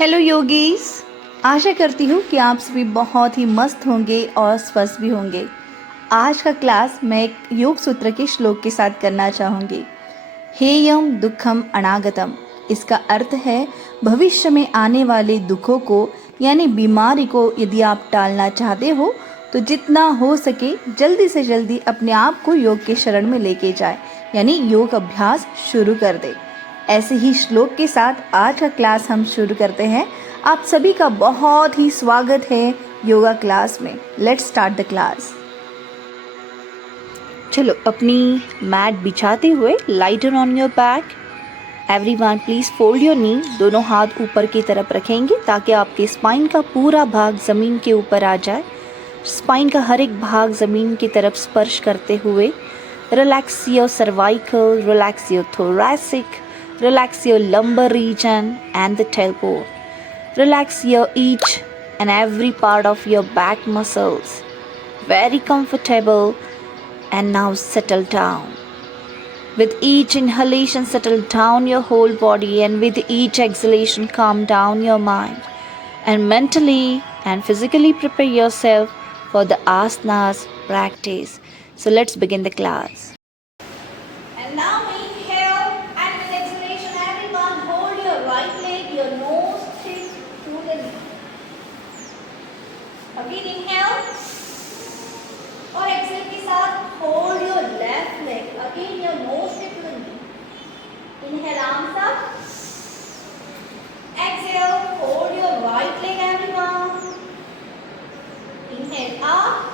Hello yogis. आशा करती हूँ कि आप सभी बहुत ही मस्त होंगे और स्वस्थ भी होंगे। आज का क्लास मैं एक योग सूत्र के श्लोक के साथ करना चाहूँगी। हेयम दुखम अनागतम, इसका अर्थ है भविष्य में आने वाले दुखों को यानी बीमारी को यदि आप टालना चाहते हो तो जितना हो सके जल्दी से जल्दी अपने आप को योग के शरण में लेके जाए, यानी योग अभ्यास शुरू कर दे। ऐसे ही श्लोक के साथ आज का क्लास हम शुरू करते हैं। आप सभी का बहुत ही स्वागत है योगा क्लास में। Let's start the class. चलो अपनी मैट बिछाते हुए lie down on your back. Everyone please fold your knee. दोनों हाथ ऊपर की तरफ रखेंगे ताकि आपके स्पाइन का पूरा भाग जमीन के ऊपर आ जाए। स्पाइन का हर एक भाग जमीन की तरफ स्पर्श करते हुए relax your cervical, relax your thoracic, relax your lumbar region and the tailbone. Relax your each and every part of your back muscles. Very comfortable. And now settle down. With each inhalation, settle down your whole body, and with each exhalation, calm down your mind. And mentally and physically prepare yourself for the asanas practice. So let's begin the class. And now inhale, and with exhalation, everyone hold your right leg, your nose thick to the knee. Again inhale, और exhale के साथ hold your left leg. Again your nose thick to the knee. Inhale, arms up. Exhale, hold your right leg, everyone. Inhale up.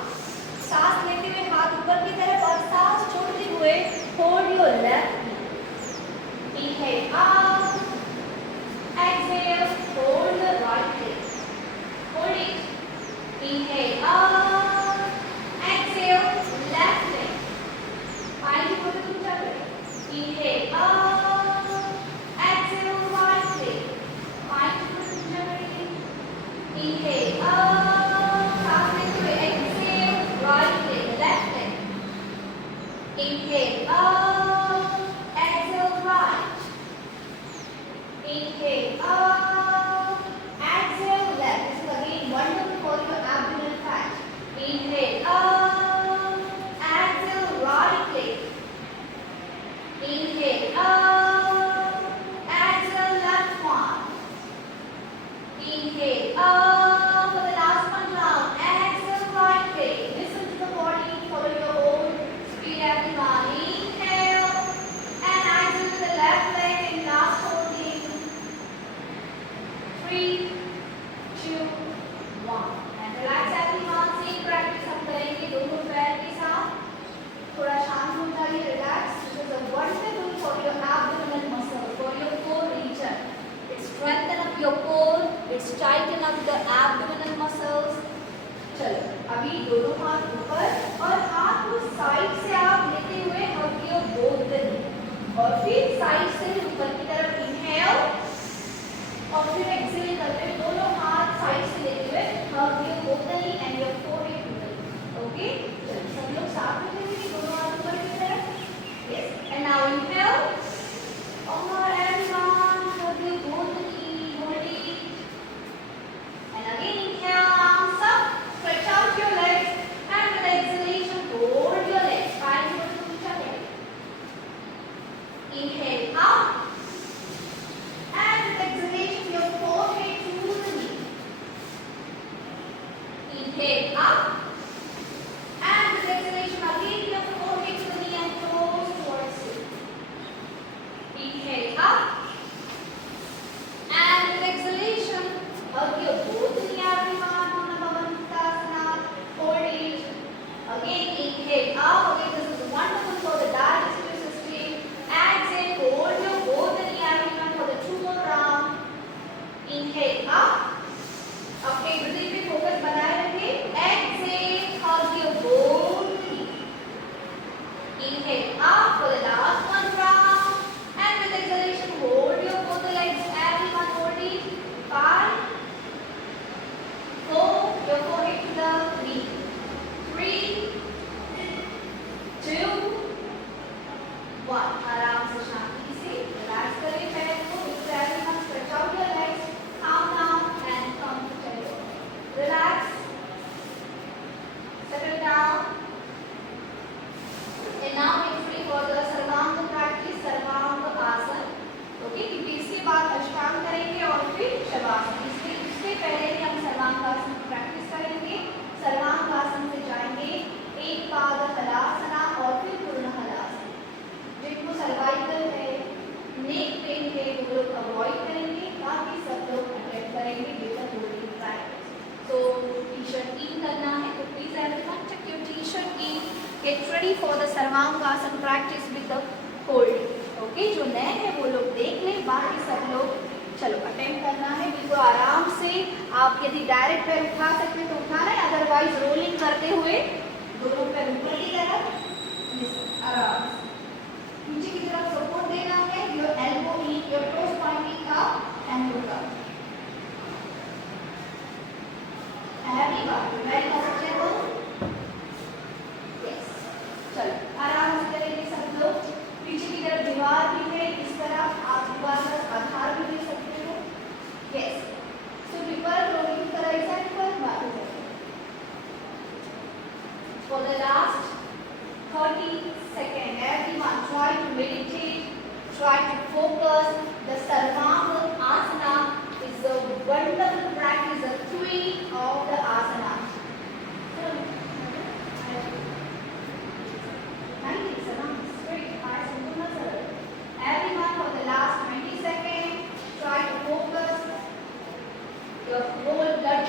सांस लेते हुए हाथ ऊपर की तरफ और सांस छोड़ते हुए hold your left knee. Inhale up. Exhale, hold your right leg. Hold it. Inhale up. Exhale, left leg. पानी को भी ऊंचा करें. Inhale up. Exhale, right leg. पानी को भी ऊंचा करें. Inhale up. सांस लेते हुए exhale, right leg, left leg. Inhale up. Exhale, right. Inhale up. Exhale, left. This is again wonderful for your abdominal fat. Inhale up. Exhale, right leg. Inhale up. Exhale, left one. Inhale up. For the last one round. Exhale, right leg. Listen to the body. Follow your own speed, everyone. Inhale. And exhale to the left leg in last holding. 3, 2, 1. And relax everyone. Same practice हम करेंगे दोनों पैर के साथ. थोड़ा शांत हो जाइए. Relax. This is a wonderful for your abdominal muscle, for your core region. It strengthen up your core. It tighten up the abdominal muscles. चलो अभी दोनों हाथ ऊपर और हाथ को साइड से आप लेते हुए hug your both the knee. और फिर साइड से ऊपर की तरफ inhale और फिर exhale करते हुए दोनों हाथ साइड से लेते हुए hug your both the knee and your forehead to the knee. Okay? चलो सब लोग साथ में करेंगे दोनों हाथ ऊपर की तरफ. Yes. And now inhale. और everyone hug your both the knee. Hold it. And again inhale, arms up. Stretch out your legs. And with exhalation, hold your legs. Spine को ऊंचा करें. Inhale up. And with exhalation, your forehead to the knee. Inhale up. And with exhalation, again your forehead to the knee and toes towards you. Inhale up. And with exhalation, hug your both knee, everyone. Uttanasana. Hold it. Again, inhale up. Again, this is wonderful for the digestive system. Exhale, hold your both knee, everyone, for the 2 more round. Inhale up. अपने breathing पे focus बनाए रखें. Exhale. for the sarvangasana practice with the holding. Okay, जो नए हैं वो लोग देख लें, बाकी सब लोग चलो अटेम्प्ट करना है। बिल्कुल आराम से, आप यदि डायरेक्ट पैर उठा सकते तो उठाना है, अदरवाइज रोलिंग करते हुए दोनों पैर ऊपर की तरफ, आराम से नीचे की तरफ सपोर्ट देना है। Your elbow in, your toes pointing up and look up. everyone very comfortable, yes, चलो आराम से करेंगे सब लोग। पीछे की तरफ दीवार भी है, इस तरफ आप दीवार का आधार भी दे सकते हो। Yes, so people rolling the right side पर बात करें। For the last 30 seconds, everyone try to meditate, try to focus. The Sarvanga Asana is a wonderful practice, a three of the asana. Everyone for the last 20 seconds, try to focus your whole blood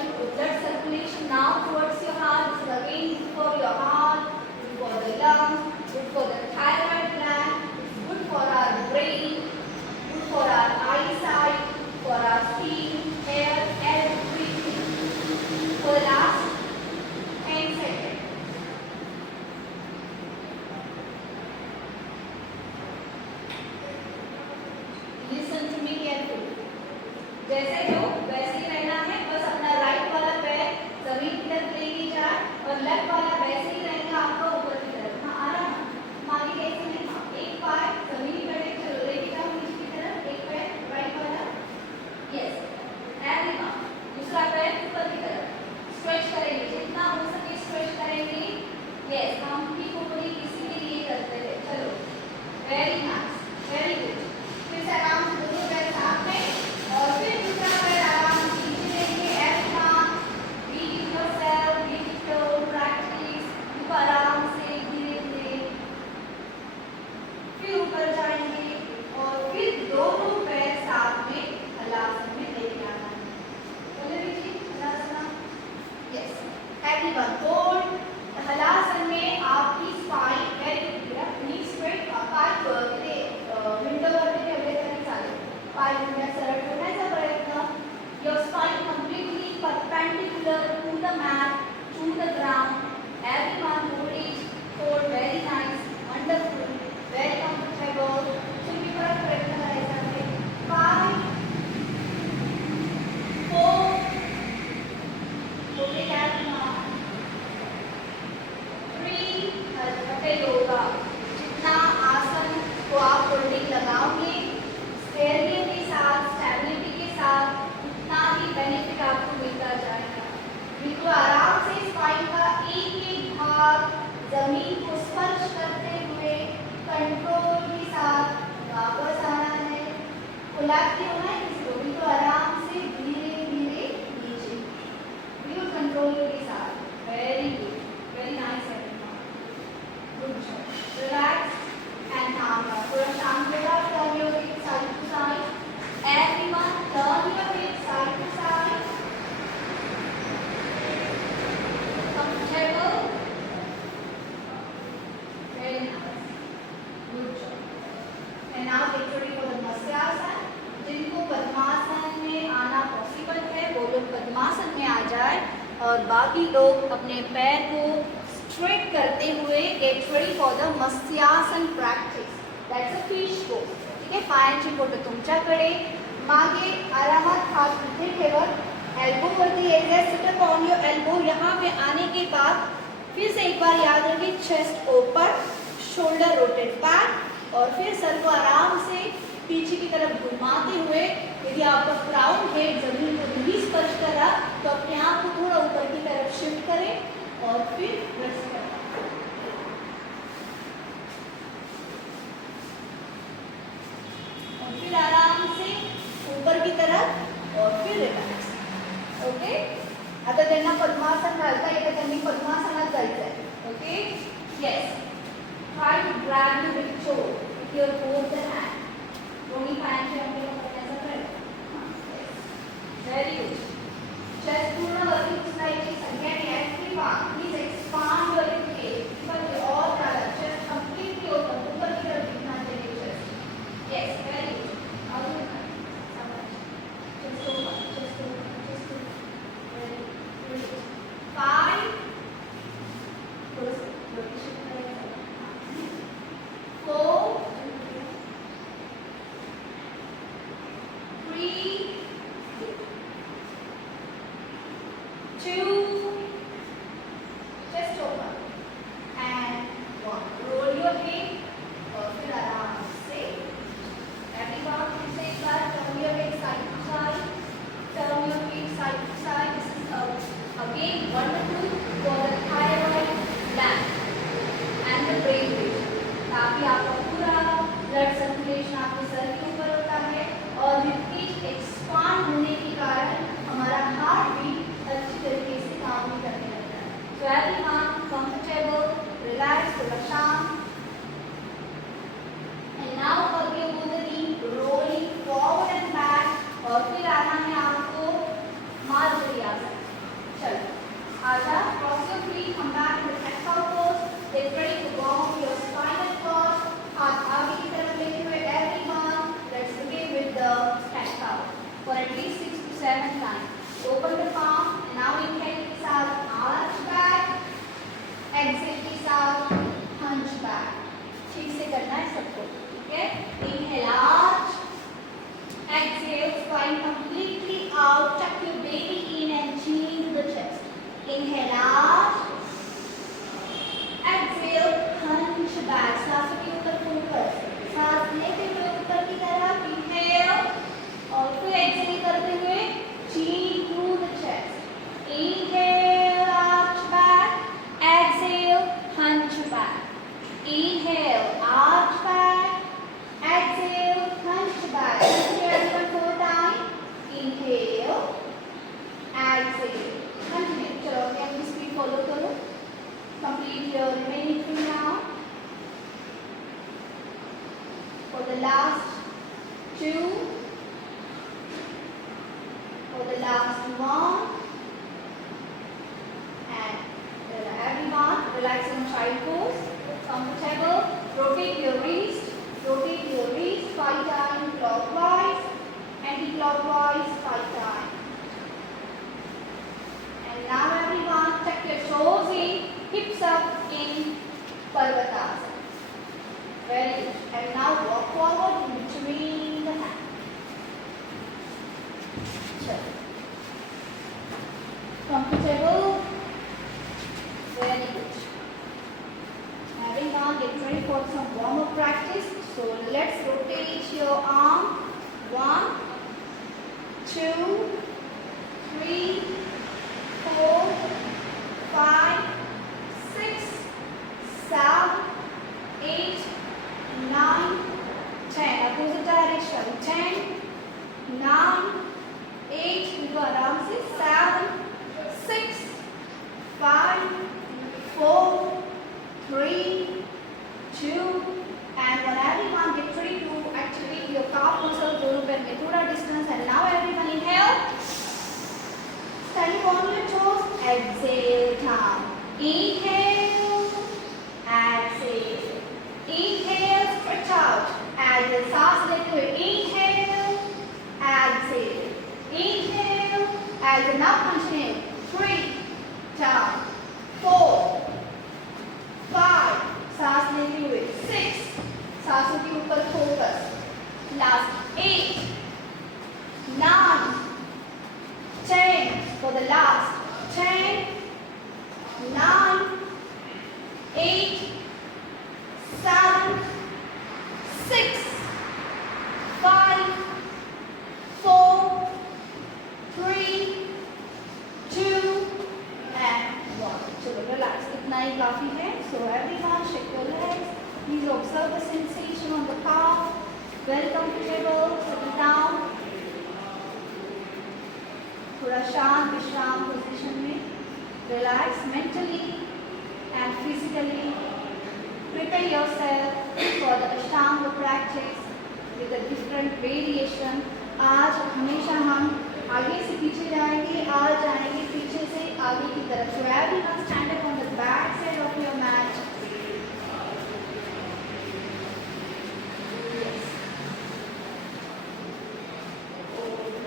circulation now towards your heart. This is again good for your heart, good for the lungs, good for the thyroid gland, good for our brain, good for our eyesight, for our skin, hair, everything. For the last 10 seconds. Listen to me carefully. जैसे हो वैसे ही रहना है, बस अपना right वाला पैर जमीन की तरफ लेके जाए और लेफ्ट वाला वैसे ही रहेगा आपका ऊपर की तरफ। हाँ, आराम, आगे कैसे नहीं, हाँ, एक पैर जमीन पर चलो लेके जाओ नीचे की तरफ, एक पैर राइट वाला, यस, एवरीवन, दूसरा पैर ऊपर की तरफ स्ट्रेच करेंगे, जितना हो सके स्ट्रेच करेंगे। यस, हम भी पूरी किसी के लिए करते हैं। चलो, वेरी नाइस, वेरी गुड। फिर से आराम से दोनों पैर साथ में और फिर दूसरा पैर आराम से नीचे लेंगे। Everyone, B with yourself, B with your practice. बिल्कुल आराम से धीरे धीरे फिर ऊपर जाएंगे और फिर दोनों पैर साथ में हलासन में लेके आना है। बोले दीजिए halasana, yes, everyone hold. Halasana में आपकी spine very good, knee straight, पाय विंडो वरती ठेवले चालेल, पाय विंडो सरळ ठेवण्याचा प्रयत्न। Your spine completely perpendicular to the mat, to the ground. Everyone hold very nice, wonderful, very comfortable. तुम्ही परत प्रयत्न करायचा आहे। 5 4 ओके everyone, 3 हटे योगा। जितना आसन को आप होल्डिंग लगाओगे स्थैर्य के साथ, स्टेबिलिटी के साथ, उतना ही बेनिफिट आपको मिलता जाएगा। बिल्कुल आराम से स्पाइन का एक एक भाग जमीन को स्पर्श करते हुए कंट्रोल के साथ वापस आना है। कोलैप्स नहीं होना है किसी को, बिल्कुल आराम से धीरे धीरे नीचे, बिल्कुल कंट्रोल के साथ। Very good, very nice everyone, good job. Relax and calm down. थोड़ा शांत हो जाओ, turn your hips side to side. Everyone, turn your hips side to side. Comfortable. Very nice. Good job. And now get ready for the Matsyasana. जिनको पद्मासन में आना possible है वो लोग पद्मासन में आ जाए और बाकी लोग अपने पैर को स्ट्रेट करते हुए gate ready for the matsyasana practice. That's a fish pose. ठीक आहे, पायांची बोटं तुमच्याकडे, मागे आरामात हात इथे ठेवत, एल्बो वरती area, sit up on your elbow. यहाँ पे आने के बाद फिर से एक बार याद रखिए, chest open, shoulder rotate back और फिर सर को आराम से पीछे की तरफ घुमाते हुए, यदि आपका क्राउन हेड जमीन को नहीं स्पर्श कर रहा तो अपने आप को थोड़ा ऊपर की तरफ शिफ्ट करें और फिर रेस्ट करें. और फिर आराम से ऊपर की तरफ और फिर रिलॅक्स. ओके, आता ज्यांना पद्मासन घालता येतं त्यांनी पद्मासनात जायचं आहे. Okay, yes, try to grab your big toe with your both the hand. दोन्ही पायांची अंगठी पकडण्याचा प्रयत्न. Very good. चेस्ट पूर्ण वरती उचलायची. सगळ्यांनी ऍक्टिव्ह व्हा. Please expand your hip. पण all rather 2, chest open and 1. Roll your hip और फिर आराम से every बार फिर से एक बार turn your head side to side, turn your feet side to side. This is again wonderful for the thyroid gland and the brain region. ताकि आपका पूरा ब्लड सर्कुलेशन आपके सर के ऊपर होता है और hip एक्सपांड होने के कारण हमारा हार्ट बीट अच्छी तरीके से काम भी करने लगता है. So everyone comfortable, relax, थोड़ा शांत. And now again on the knee, rolling forward and back. और फिर आना है आपको मार्जरी आसन. चलो आजा, cross your feet, come back to the cat cow pose. Get ready to warm up your spinal cord. हाथ आगे की तरफ लेते हुए everyone. Let's begin with the cat cow for at least 6 to 7 times. Open the palm. And now inhale के साथ arch back. Exhale के साथ hunch back. ठीक से करना है सबको. ठीक है? Inhale arch. Exhale, spine completely out. Tuck your baby in and chin to the chest. Inhale arch. Exhale, hunch back. सांसों के ऊपर फोकस. सांस लेते हुए ऊपर की तरफ. Inhale और फिर exhale करते हुए chin to the chest. Inhale, arch back. Exhale, hunch back. Inhale, arch back. Exhale, hunch back. Here everyone 4 times. Inhale, exhale, continue. चलो अपनी स्पीड फॉलो करो. Complete your remaining 3 now. For the last 2. For the last 1. And everyone relax in child pose. Comfortable. Rotate your wrist. Rotate your wrist 5 times clockwise, anti-clockwise 5 times. And now everyone tuck your toes in, hips up in Parvatasana. Very good. And now walk forward in between the hands. Chalo. Comfortable. Very good. Everyone get ready for some warm-up practice. So let's rotate your arm. 1, 2, 3, 4, 5, 6, 7, 8, 9, 10. Opposite direction. 10, 9, 8. We go around 7, 6, 5, 4, 3, 2, and when everyone get ready to activate your calf muscle, दोनों पैर में थोड़ा distance. And now everyone inhale, standing on your toes. Exhale down. Inhale, exhale. Inhale, stretch out. Exhale, सांस लेते हुए. Inhale, exhale. Inhale, exhale. Now continue. 3, down. 4, 5, सांस लेते हुए. 6, सांसों के ऊपर focus. Last 8, 9, 10. For the last 10, 9, 8, 7, 6, 5, 4, 3, 2, and 1. चलो relax. इतना ही काफी है. So everyone shake your legs. Please observe the sensation on the calf. Very comfortable. Settle down. थोड़ा शांत विश्राम पोजीशन में. Relax mentally and physically. Prepare yourself for the Ashtanga practice with a different variation. आज हमेशा हम आगे से पीछे जाएंगे. आज जाएंगे पीछे से आगे की तरफ. So everyone stand up on the back side of your mat.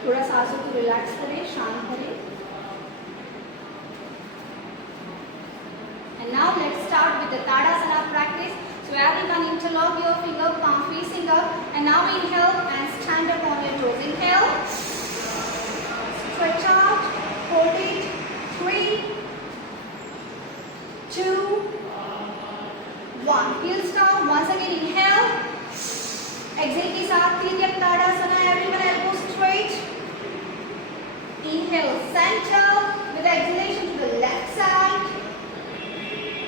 थोड़ा सांसों को रिलैक्स करें, शांत करें. And now let's start with the Tadasana practice. So everyone interlock your finger, palm facing up. And now inhale and stand up on your toes. Inhale, stretch out, hold it. 3, Inhale, center with exhalation to the left side.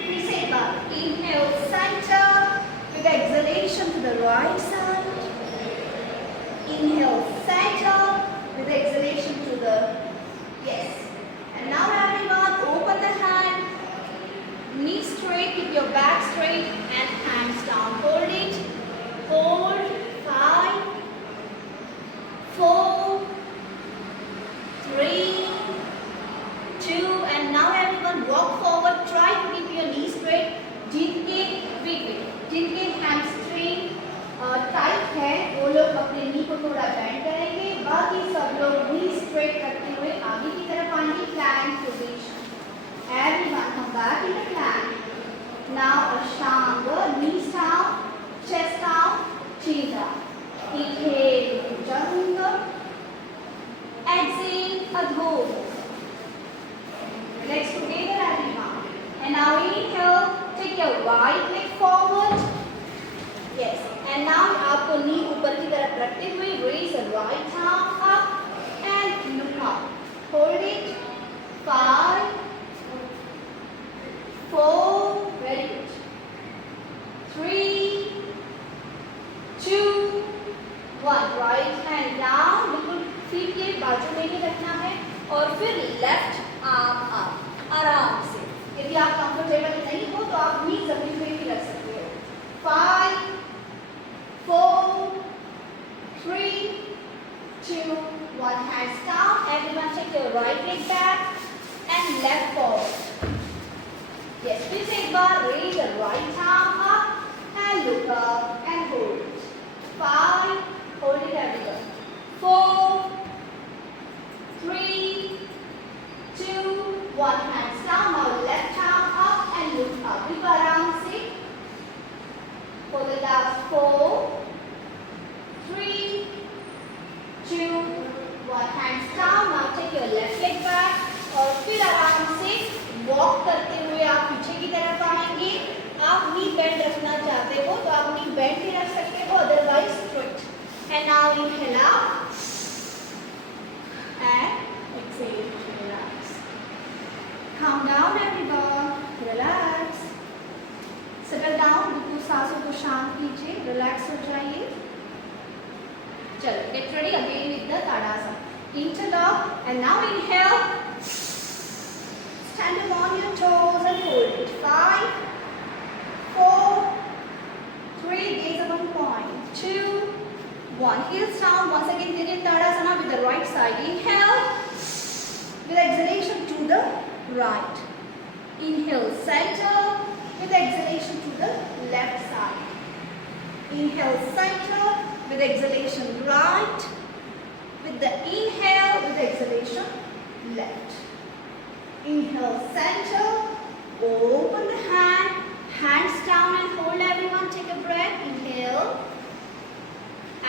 Please say it back. Inhale, center with exhalation to the right side. Inhale, center with exhalation to the, yes. And now everyone, open the hand, knees straight, keep your back straight and hands down. Hold it. Hold. 5, 4, 3, 2, and now everyone walk forward. Try to keep your knees straight. जिनके hamstring tight है वो लोग अपने नी को थोड़ा bend करेंगे, बाकी सब लोग नी स्ट्रेट करते हुए आगे की तरफ आएंगे. Plank position. Everyone come back in the plank. Now Ashtanga, knees down, chest down, chin down. Inhale, Bhujanga. Exhale, Adho. Legs together, everyone. And now inhale, take your right leg forward. Yes. And now आपको नी ऊपर की तरफ रखते हुए raise the right arm up and look up. Hold it. 5, 4, very good. 3, 2, 1. Right hand down. बिल्कुल feet के बाजू में ही रखना है और फिर left arm up. आराम से. यदि आप कंफर्टेबल नहीं हो तो आप नी जमीन पे भी रख सकते हो. 5, 4, 3, 2, 1. Hands down. Everyone take your right leg back and left forward. Yes, please एक बार raise the right arm up and look up and hold it. 5, hold it everyone. 4, 3, 2, 1. Hands down. Now left arm up and look up. Look around, see. For the last 4, 3, 2, 1. Hands down. Now take your left leg back और फिर आराम से walk करते हुए आप पीछे की तरफ आएंगे. आप नी बेंड रखना चाहते हो तो आप नी बेंड ही रख सकते हो, otherwise straight. And now inhale out and exhale. Relax. Calm down everyone. Relax. Settle down. बिल्कुल सांसों को शांत कीजिए. रिलैक्स हो जाइए. चलो, get ready again with the Tadasana. Interlock and now inhale. Stand up on your toes and hold it. 5, 4, 3, gaze at one point. 2, 1. Heels down. Once again, Diryan Tadasana with the right side. Inhale. With exhalation to the right. Inhale, center. With exhalation to the left side. Inhale, center. With exhalation, right. With the inhale, with exhalation, left. Inhale, center, open the hand, hands down and hold everyone. Take a breath. Inhale,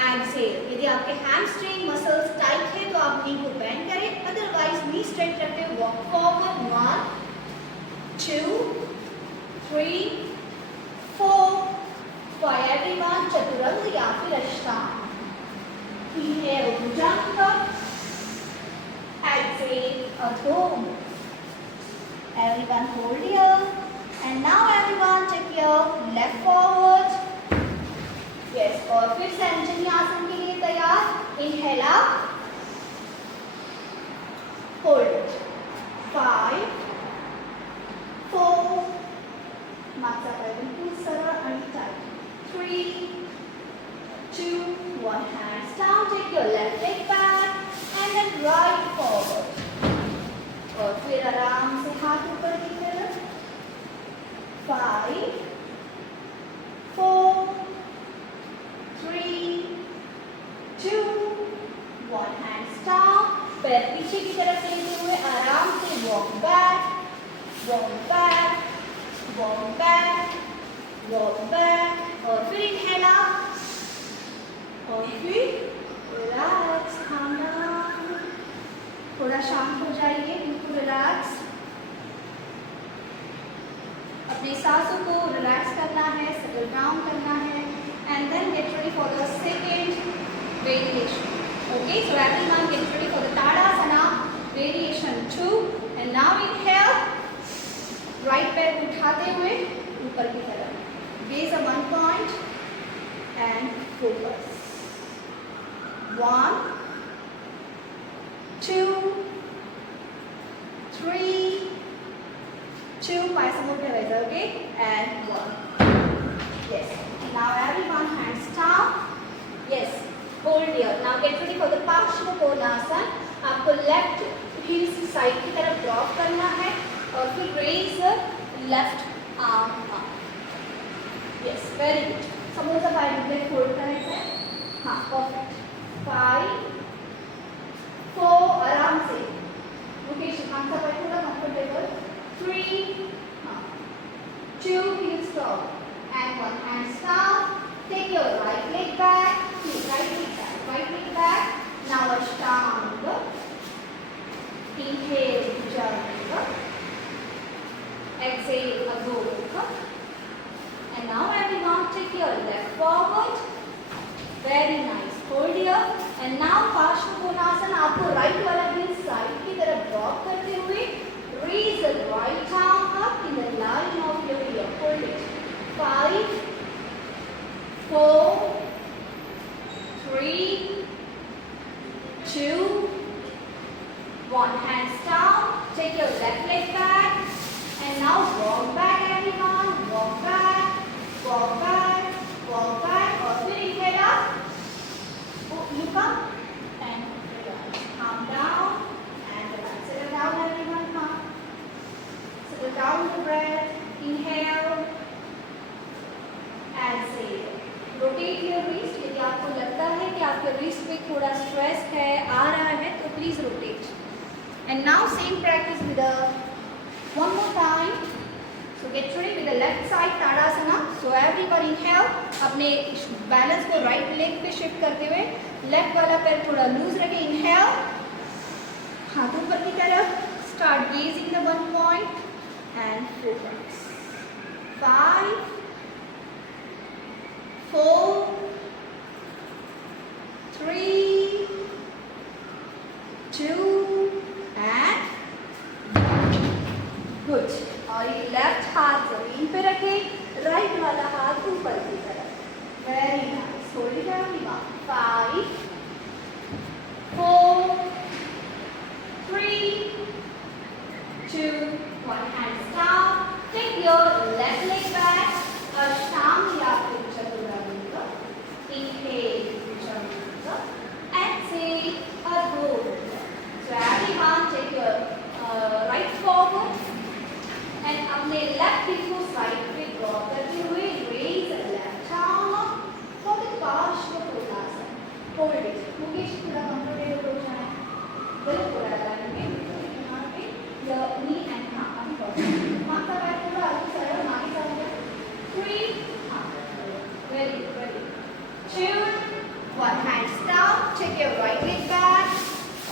exhale. यदि आपके hamstring muscles tight है तो आप knee को bend करें, otherwise knee straight रखते हुए walk forward. 1, 2, 3, 4, 5. Everyone, चतुरंग या फिर अष्टांग. Inhale, Bhujanga. Exhale, Adho. Everyone hold here. And now everyone take your left forward. Yes, और फिर से अंजनी आसन के लिए तैयार. Inhale up. Hold it. 5, 4. मागचा पाय बिलकुल सरळ आणि tight. 3, 2, 1. Hands down. Take your left leg back and then right forward. और फिर आराम से हाथ ऊपर की तरफ. 5, 4, 3, 2, 1. Hands down. पैर पीछे की तरफ लेते हुए आराम से walk back, walk back, walk back, walk back. और फिर inhale up. और फिर relax, calm down. थोड़ा शांत हो जाइए. बिल्कुल रिलैक्स. अपनी सांसों को रिलैक्स करना है, सेटल डाउन करना है. And then get ready for the second variation. Okay, so everyone get ready for the Tadasana. 2, पाय समोर ठेवायचं, okay, and 1. Yes. Now everyone hands down. Yes. Hold here. Now get ready for the Parshvakonasana. आपको left heels side की तरफ drop करना है और फिर raise left arm up. Yes, very good. Samosa 5 minute hold करायचं आहे. हाँ, परफेक्ट. 5 4 आराम से. मुकेश आमचा पाय थोड़ा comfortable. 3 2 heel stop and 1 hands down. Take your right leg back. Right leg back. Right leg back. Now Ashtanga. Inhale, Bhujanga. Exhale, Adho. And now everyone take your left forward. Very nice. Hold here. And now Parshvakonasana. आपको right वाला heel side की तरफ drop करते हुए raise the right arm up in the line of your ear. Hold it. 5 4 3 2 1. Hands down. Take your left leg back. And now walk back everyone. Walk back. Walk back. Walk back. और फिर inhale up. Look up and relax. Calm down and relax. Settle down everyone. Calm. Settle down the breath. Inhale. Exhale. Rotate your wrist. यदि आपको लगता है कि आपके wrist पे थोड़ा stress है, आ रहा है, तो please rotate. And now same practice with the one more time. So get ready with the left side Tadasana. So everyone inhale. अपने balance को right leg पे shift करते हुए left वाला पैर थोड़ा loose रखें. Inhale. हाथ ऊपर की तरफ. Start gazing the one point and focus. 5 4 3 2 and good. और ये लेफ्ट हाथ जमीन पे रखें, राइट वाला हाथ ऊपर की तरफ. Very nice. Hold it everyone. 5 4 3 2 1. Hands down. Take your left leg back. Ashtanga या फिर चतुरंग. Inhale, Bhujanga. Exhale, Adho. So everyone take your right forward and अपने left heel को side पे draw करते हुए raise left arm for the Parshvakonasana. Hold it. Mukesh थोड़ा comfortable हो जाए. गले थोड़ा लगाएंगे. यहाँ पे your knee and हाँ अभी बहुत. माथा पैर थोड़ा आगे साइड और आगे साइड. 3 हाँ. Very good. Very good. 2 1. Hands down. Take your right leg back.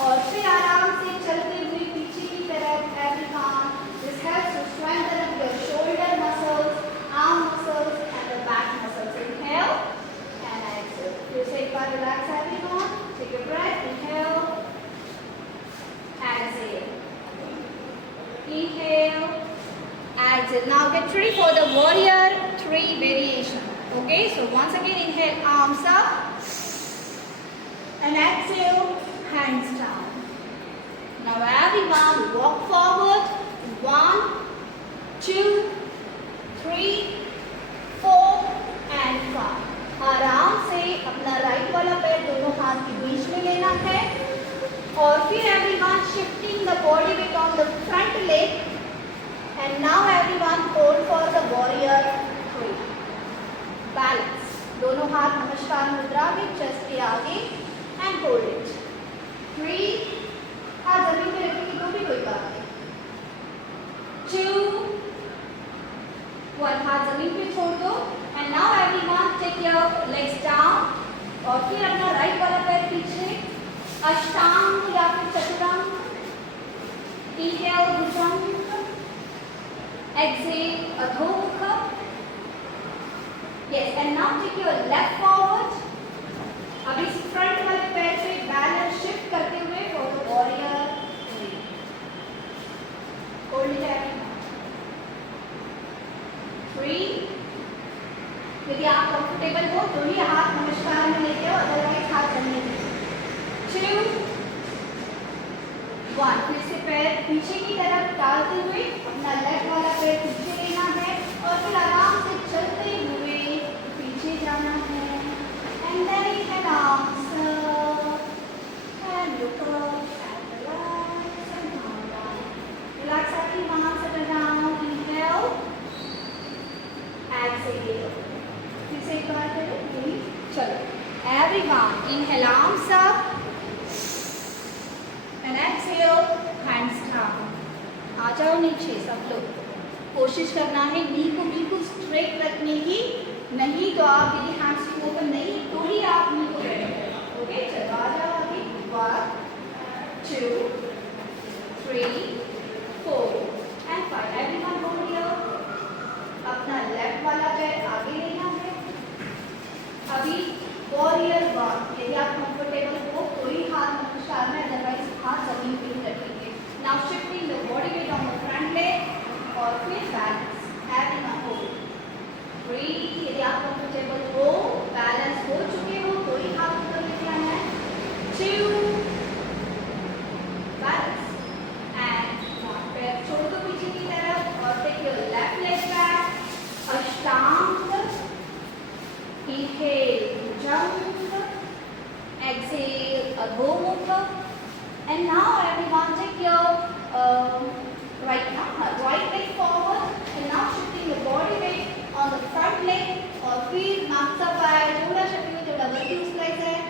और फिर आराम से चलते हुए पीछे की तरफ everyone. This helps to strengthen up your shoulder muscles, arm muscles, and the back muscles. Inhale and exhale. फिर से एक बार relax everyone. Take a breath. Inhale. Exhale. Inhale. Exhale. Now get ready for the warrior 3 variation. Okay. So once again inhale, arms up, and exhale, hands down. Now everyone walk forward. 1 2 3 4 and 5. आराम से अपना right वाला पैर दोनों हाथ के बीच में लेना है और फिर everyone shifting the body weight on the front leg. And now everyone hold for the warrior 3. Balance. दोनों हाथ नमस्कार मुद्रा में चेस्ट के आगे and hold it. 3. हाथ जमीन पे रखेंगे तो भी कोई बात नहीं. 2 1. हाथ जमीन पे छोड़ दो. And now everyone take your legs down और फिर अपना राइट वाला पैर पीछे. अष्टांग या फिर चतुरंग. Inhale, Bhujanga. Exhale, Adho. Yes, and now take your left forward. अब इस फ्रंट वाले पैर से बैलेंस शिफ्ट करते हुए for the warrior 3. Hold it everyone. 3. यदि आप कंफर्टेबल हो तो ही हाथ नमस्कार में लेते हो, अदरवाइज हाथ चलने दीजिए. 2. 1, फिर से पैर पीछे की तरफ डालते हुए अपना लेफ्ट वाला पैर पीछे लेना है और फिर आराम से चलते हुए पीछे जाना है and then arms up and look up and relax and calm down. Relax every arms up and down. Inhale, exhale. फिर से एक बार करें यही चलो. Everyone inhale arms up and exhale hands down. आ जाओ नीचे सब लोग. कोशिश करना है नी को बिल्कुल स्ट्रेट रखने की, नहीं तो आप यदि हैंड्स को ओपन नहीं तो ही आप नी को रखेंगे. ओके चलो आ जाओ आगे. 1 2 3 4 and 5. Everyone hold here. अपना लेफ्ट वाला पैर आगे लेना है. अभी वॉरियर 1. यदि आप कंफर्टेबल हो तो ही हाथ नमस्कार में, अदरवाइज हाथ जमीन पे ही रखेंगे. Now shifting the body weight on the front leg और फिर बैलेंस. Everyone hold. 3. यदि आप कंफर्टेबल हो, बैलेंस हो चुके हो तो ही हाथ ऊपर लेके आना है. 2 बैलेंस एंड 1. पैर छोड़ दो पीछे की तरफ और take your left leg back. Ashtanga. Inhale, jump. Exhale, adhomukha. And now everyone take your right leg forward. And now shifting your body weight on the front leg और फिर मागचा पाय जेवढा शक्य होईल तेवढा वरती उचलायचा आहे.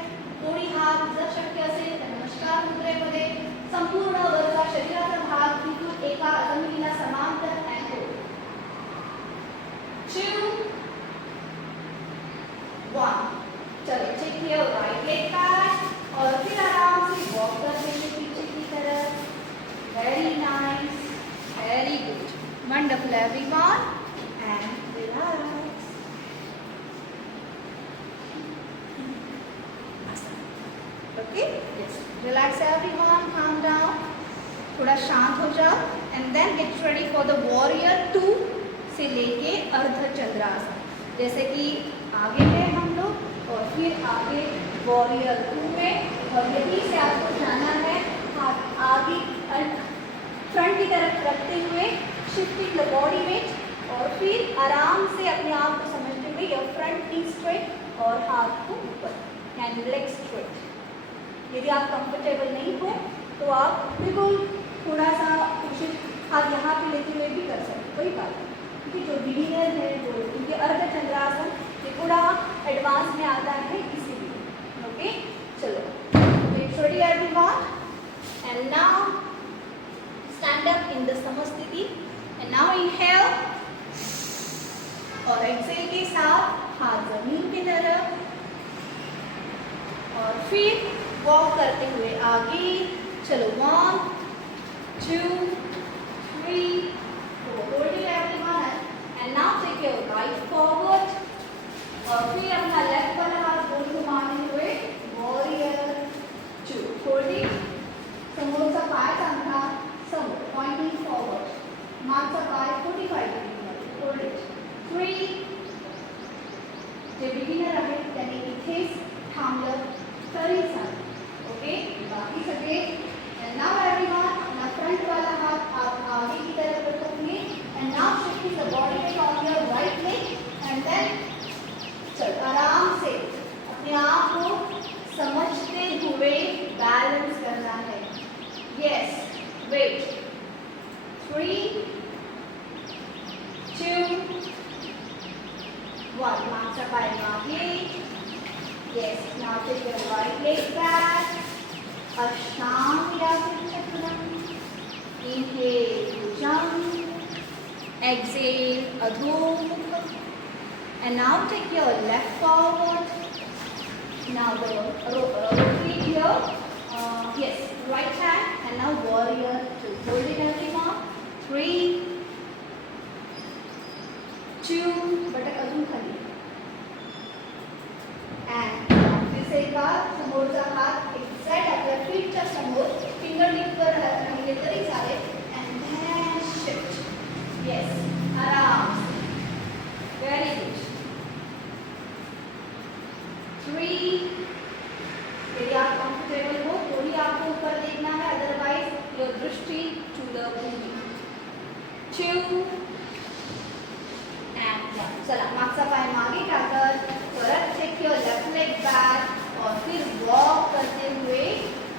दोन्ही हात जर शक्य असेल तर नमस्कार मुद्रेमध्ये संपूर्ण वरचा शरीराचा भाग तिथून एका जमिनीला समांतर and hold. 2 1. चलो check your right leg back और फिर आराम से वॉक करते हुए पीछे की तरफ. Very nice, very good, wonderful everyone and relax. Okay yes, relax everyone, calm down, थोड़ा शांत हो जाओ and then get ready for the warrior 2 से लेके अर्धचंद्रासन. जैसे कि आगे है हम लोग और फिर आगे वॉरियर 2 में. और यदि से आपको जाना है हाथ आगे फ्रंट की तरफ रखते हुए शिफ्टिंग द बॉडी वेट और फिर आराम से अपने आप को समझते हुए योर फ्रंट नी स्ट्रेट और हाथ को ऊपर एंड लेग स्ट्रेट. यदि आप कंफर्टेबल नहीं हो तो आप बिल्कुल थोड़ा सा कोशिश हाथ यहाँ पे लेते हुए भी कर सकते, कोई बात नहीं. क्योंकि जो बिगिनर है जो क्योंकि अर्धचंद्रासन ये थोड़ा एडवांस में आता है इसीलिए. ओके चलो get ready everyone and now stand up in the samasthiti and now inhale और एक्सेल के साथ हाथ जमीन की तरफ और फिर वॉक करते हुए आगे. चलो 1 2 3 4. hold it everyone and now take your right forward और फिर अपना लेफ्ट वाला हाथ गोल घुमाते हुए वॉरियर 2. hold it. समोरचा पाय चांगला समोर पॉइंटिंग फॉरवर्ड. मागचा पाय 45 डिग्री. hold it. 3. जे बिगिनर आहेत त्यांनी इथेच थांबलं तरी चालेल. ओके बाकी सगळे. एंड नाउ एवरीवन अपना फ्रंट वाला हाथ आप आगे की तरफ रखोगे and now shifting the body weight on your right leg and then चलो आराम से अपने आप को समझते हुए बैलेंस करना है. Yes wait. 3 2 1. मागचा पाय मागे. Yes, now take your right leg back. Ashtanga Chakram. Inhale, jump. Exhale, Adho. And now take your left forward. Now the rotate here. Yes, right hand. And now warrior 2. Hold it everyone. 3 2. बटक अजून खाली. and फिर से एक बार समोरचा हात exact आपल्या फीटच्या समोर finger टिपवर राहिले तरी चालेल. and then shift. yes आराम से. very good. 3. यदि आप कंफर्टेबल हो तो ही आपको ऊपर देखना है, अदरवाइज and 1. चला मागचा पाय मागे टाकत परत take your left leg back और फिर वॉक करते हुए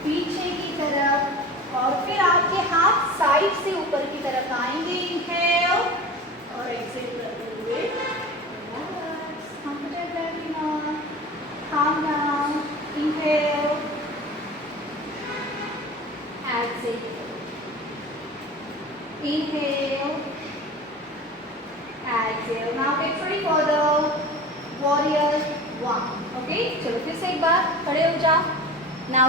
पीछे की तरफ और फिर आपके हाथ साइड से ऊपर की तरफ आएंगे. इनहेल और एक्सेल करते हुए comfortable. Calm down. Inhale. Exhale. Inhale. Exhale. Now get ready for the warrior 1. Okay. चलो फिर से एक बार खड़े हो जाओ. Now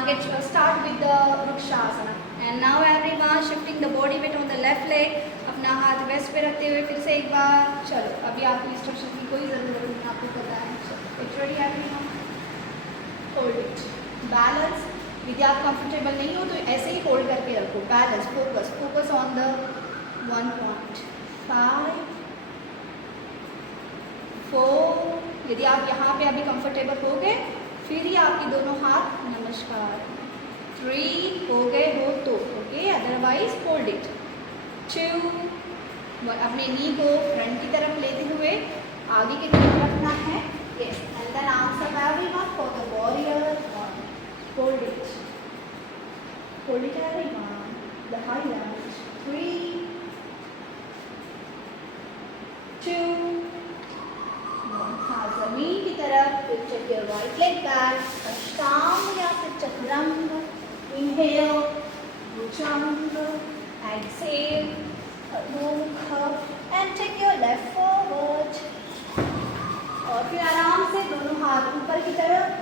start with the Vrikshasana. And now everyone shifting the body weight on the left leg. अपना हाथ वेस्ट पे रखते हुए फिर से एक बार. चलो अभी आपको इंस्ट्रक्शन की कोई ज़रूरत नहीं, आपको पता है. Get ready everyone. Hold it. Balance. यदि आप कंफर्टेबल नहीं हो तो ऐसे ही होल्ड करके रखो. Balance. Focus on the 1 point. 5 4. यदि आप यहाँ पे अभी कंफर्टेबल हो गए फिर ही आपके दोनों हाथ नमस्कार. 3 हो गए हो तो ओके, अदरवाइज होल्ड इट. 2. अपने नी को फ्रंट की तरफ लेते हुए आगे की तरफ रखना है. Yes. And then arms up everyone for the warrior 1. Hold it. Hold it everyone. The highlight. 3 2 1. हाथ जमीन की तरफ. फिर check your right leg back. अष्टांग या फिर चतुरंग. Inhale. Bhujang. Exhale. Adho and take your left forward. और फिर आराम से दोनों हाथ ऊपर की तरफ.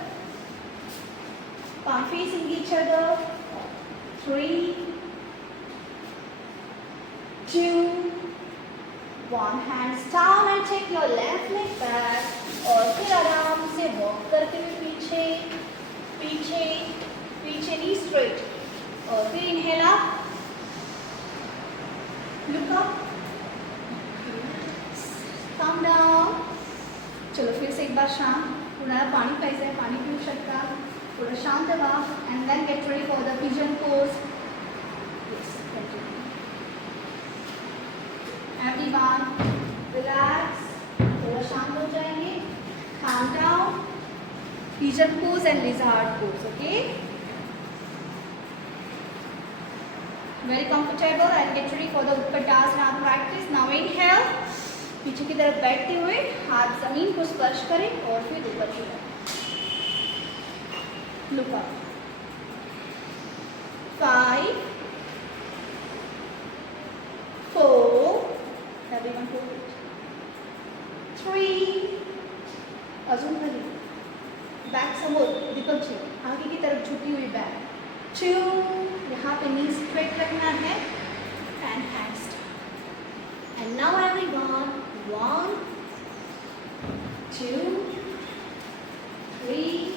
palm facing each other. 3 2 1. hands down and take your left leg back. और फिर आराम से वॉक करते हुए पीछे पीछे पीछे नी स्ट्रेट. और फिर inhale up. Look up. Calm down. चलो फिर से एक बार शांत. थोड़ा पाणी प्यायचं, पाणी पिऊ शकता. थोड़ा शांत व्हा. and then get ready for the pigeon pose. Yes, continue. Everyone, relax. थोड़ा शांत हो जाएंगे. Calm down. Pigeon pose and lizard pose. Okay. Very comfortable and get ready for the Utkatasana practice. Now inhale. पीछे की तरफ बैठते हुए हाथ जमीन को स्पर्श करें और फिर ऊपर की तरफ. Look up. 5 4. Everyone hold it. 3. अजून खाली. बैक समोर दीपक जी आगे की तरफ झुकी हुई बैक. 2. यहाँ पे नी स्ट्रेट रखना है. and hands down. And now everyone. 1 2 3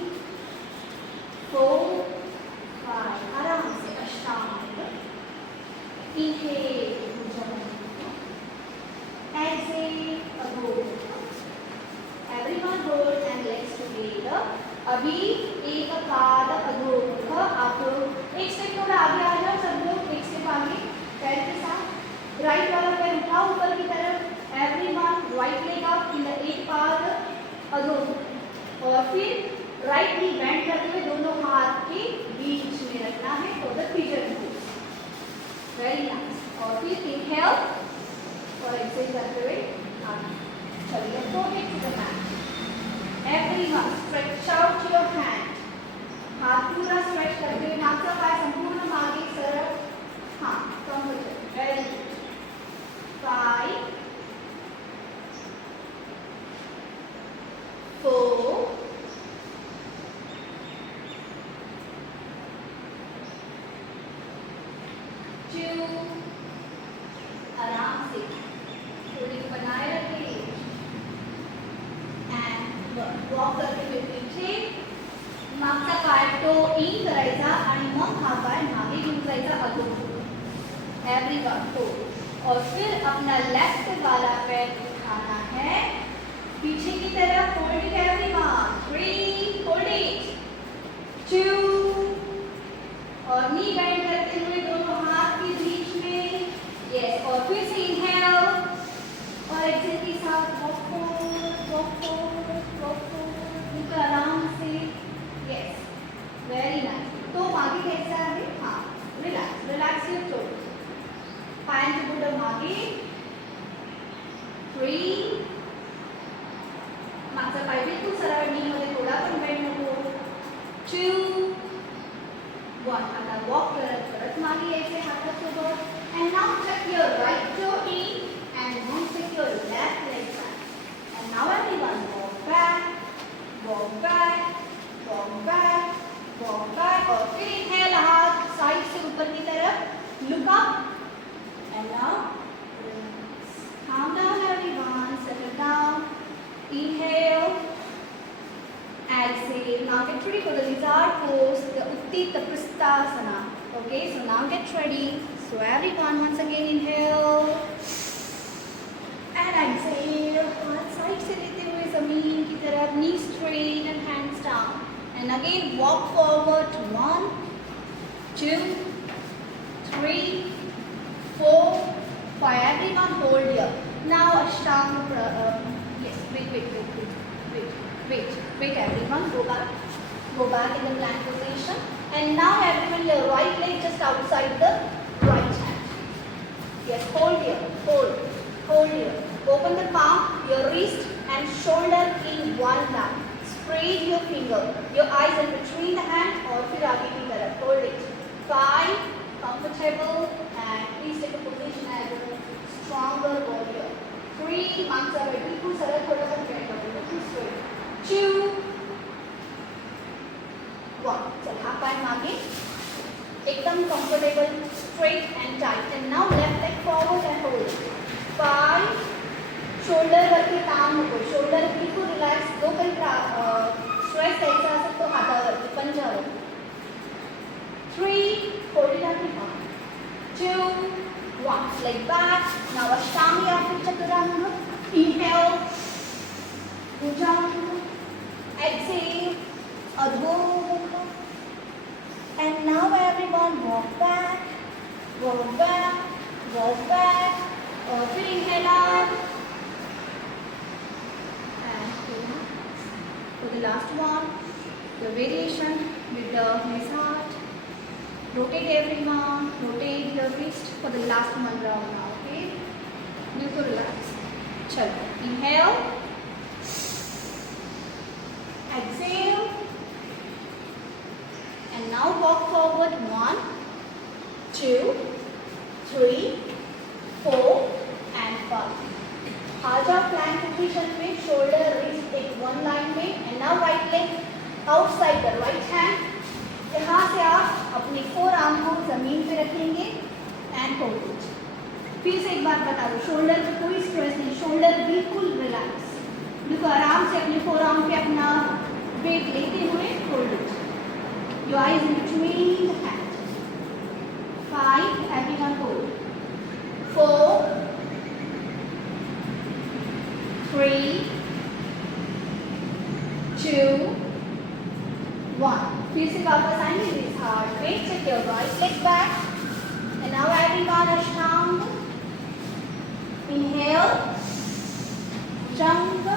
4 5. आराम से अष्टांग. Inhale. Exhale. Adho. Everyone hold and legs together. अभी एक पाद अधोमुख. आप एक स्टेप थोड़ा आगे आ जाओ सब लोग. एक स्टेप आगे पैर के साथ. राइट वाला पैर उठाओ ऊपर की तरफ. Everyone right leg up in the एक पाद अधोमुख. और फिर राइट नी बेंड करते हुए दोनों हाथ के बीच में रखना है for the pigeon pose. Very nice. और फिर इनहेल और एक्सहेल करते हुए आगे. चलिए go back to the mat. Everyone stretch out your hand. हाथ पूरा स्ट्रेच करते हुए मागचा पाय संपूर्ण मागे सरळ. हाँ कम हो जाए. Very good. 5 4 2. आराम से थोड़ी बनाए रखिए. वॉक करते हुए पीछे. मागचा पाय तो इन करायचा आणि मग हा पाय मागे घेऊन जायचा अधोमुख. एवरीवन तो. और फिर अपना लेफ्ट वाला पैर उठाना है पीछे की तरफ. Hold it everyone. 3 hold it. 2 और नी बेंड करते हुए दोनों हाथ के बीच में. यस. और फिर से इनहेल पायांची बोटं मागे, 3, मागचा पाय बिलकुल सरळ, नी मध्ये थोडा पण बेंड नको, 2, 1. आता वॉक करत करत मागे यायचे हातासोबत. And now check your right toe in and now check your left leg back. And now everyone walk back, walk back, walk back, walk back. और फिर inhale, हाथ साइड से ऊपर की तरफ, look up. And now calm down everyone, settle down. Inhale, exhale. Now get ready for the lizard pose, the Utthita Prasthasana. Okay, so now get ready. So everyone, once again inhale and exhale. हाथ side से लेते हुए जमीन की तरफ, knees straight and hands down. And again walk forward. 1, 2, 3, 4, 5. Everyone hold here. Now Ashtanga. Yes, wait. Everyone go back. Go back in the plank position. And now everyone, your right leg just outside the right hand. Yes, hold here. Hold here. Open the palm, your wrist and shoulder in one line. Spread your finger. Your eyes in between the hand और फिर आगे की तरफ. Hold it. 5, comfortable, and please take a position as a stronger warrior. 3, मागचा पाय बिलकुल सरळ, थोड़ा सा बेंड करो, बिलकुल straight. 2, 1. चल हाथ पाय मागे, एकदम comfortable, straight and tight. And now left leg forward and hold. 5, shoulder वरती ताण नको, shoulder बिलकुल relax. जो काही स्ट्रेस द्यायचा असेल तो हातावरती, पंजावरती. 3, hold it at the back. 2, 1. Leg back. Now Ashtanga या फिर Chaturanga. Inhale, Bhujanga. Exhale, Adho Mukha. And now everyone walk back, walk back, walk back. और फिर inhale out. And for the last one, the variation with the massage. Rotate everyone, rotate your wrist for the last one round now, okay? बिल्कुल relax. चलो, inhale, exhale. And now walk forward. 1, 2, 3, 4 and 5. आ जाओ plank position में, shoulder wrist एक one line में. And now right leg outside the right hand. यहाँ से आप अपने forearm को जमीन पे रखेंगे and hold it. फिर से एक बार बता दो, shoulder पे कोई stress नहीं, shoulder बिल्कुल relax. देखो आराम से अपने forearm पे अपना weight लेते हुए hold it. Your eyes in between the hands. 5, everyone hold. 4, 3, 2, 1. फिर से वापस आएंगे this hard way. Take your right leg back. And now everyone Ashtanga. Inhale, Bhujanga.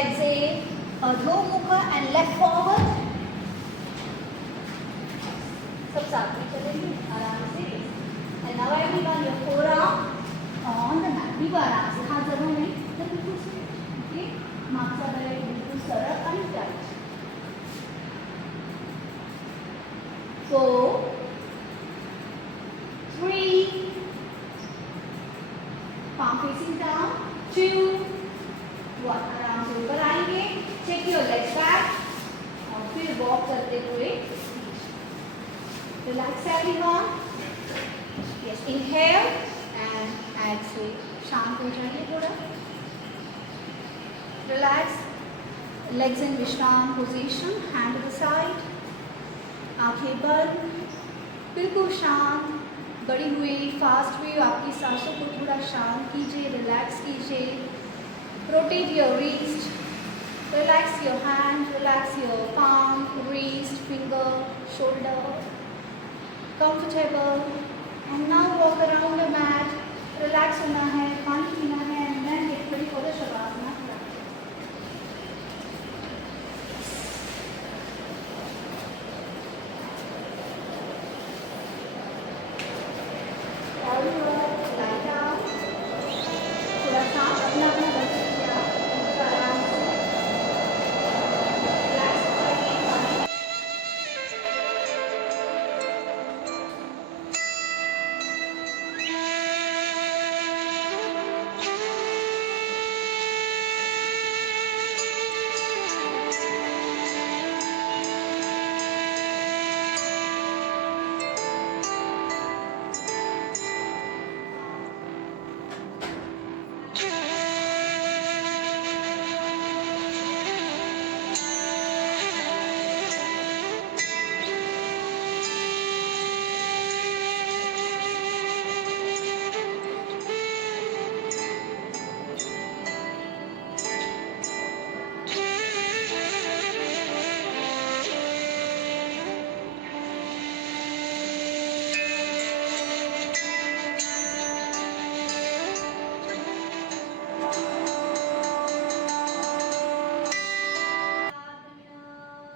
Exhale, Adho Mukha and left forward. सब साथ में चलेंगे आराम से. And now everyone your forearm on the mat. बिल्कुल आराम से, हाथ जरूर नहीं, बिल्कुल straight. Okay, मागचा पाय बिल्कुल सरळ आणि tight. 4, 3, palm facing down. 2, 1. आराम से ऊपर आएंगे. Take your legs back और फिर walk करते हुए. Relax everyone. Yes, inhale and exhale. शांत हो जाइए थोड़ा. Relax. Legs in विश्राम position. Hand to the side. आंखें बंद. बिल्कुल शांत. बढ़ी हुई फास्ट हुई आपकी सांसों को थोड़ा शांत कीजिए, रिलैक्स कीजिए. Rotate your wrist. Relax your hand. Relax your palm, wrist, finger, shoulder. Comfortable.